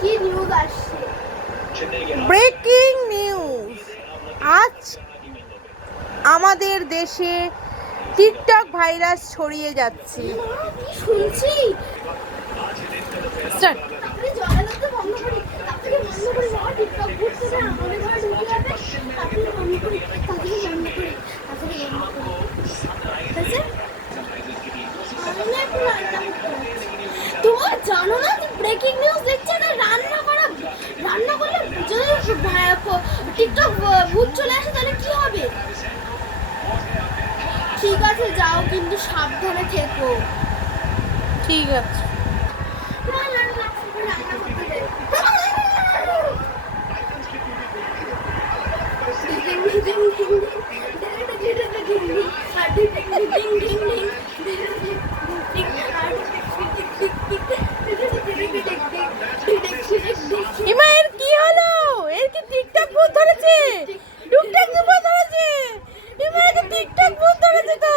কি নিউজ আসছে? Breaking news, আজ আমাদের দেশে টিকটক ভাইরাস ছড়িয়ে যাচ্ছে। কি শুনছি? Start. আপনি জলালতে বন্ধ করি, আপনি বন্ধ করি, বাবা টিকটক ঘুরছে না, আমাদের ঘরে ঢুকে যাবে, আপনি বন্ধ করি, আপনি বন্ধ করি, আপনি বন্ধ করি। ঠিক আছে? তোমরা জানো না যে ব্রেকিং নিউজ দেখছে না, রান্না করলে যদি টিকটক ভূত চলে আসে তাহলে কি হবে? ঠিক আছে যাও, কিন্তু সাবধানে থেকো। ঠিক আছে। ইমা, এর কি হলো? এর কি টিকটক ভূত ধরেছে? টিকটক ভূত ধরেছে। ইমা, এর টিকটক ভূত ধরেছে তো।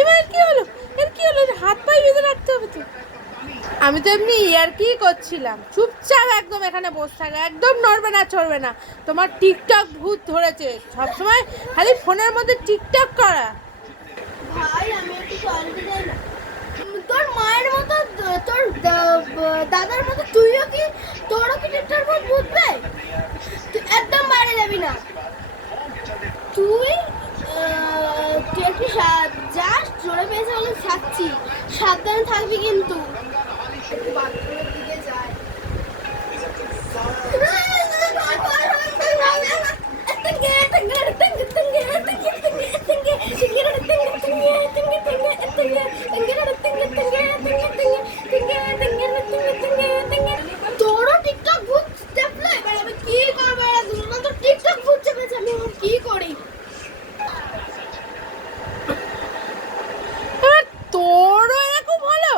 ইমা, এর কি হলো? এর কি হলো? হাত পায়ে বেঁধে রাখতে হবে তো। আমি তো এমনি ইয়ার্কি করছিলাম। চুপচাপ একদম এখানে বসে থাকো, একদম নড়বে না, চড়বে না। তোমার টিকটক ভূত ধরেছে। সবসময় খালি ফোনের মধ্যে টিকটক করা। ভাই আমি একটু টয়লেটে যাই না? তোর মায়ের মতো, তোর দাদার মতো তুইও কি, তোরও কি টিকটক ভূত বুঝবে? তুই একদম বাইরে যাবি না। তুই তুই একটু যাস, জোরে পেয়েছে বলে ছাড়ছি, সাবধানে থাকবি কিন্তু। একটু বাথরুমের দিকে যায়। তোরও টিকটক ভূত চেপলো, এবার আমি কি করবো? তো টিকটক ভূত চেপেছে, আমি এখন কি করি? এবার তোরও এরকম হলো,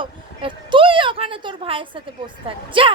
তুই ওখানে তোর ভাইয়ের সাথে বসে থাক, যা।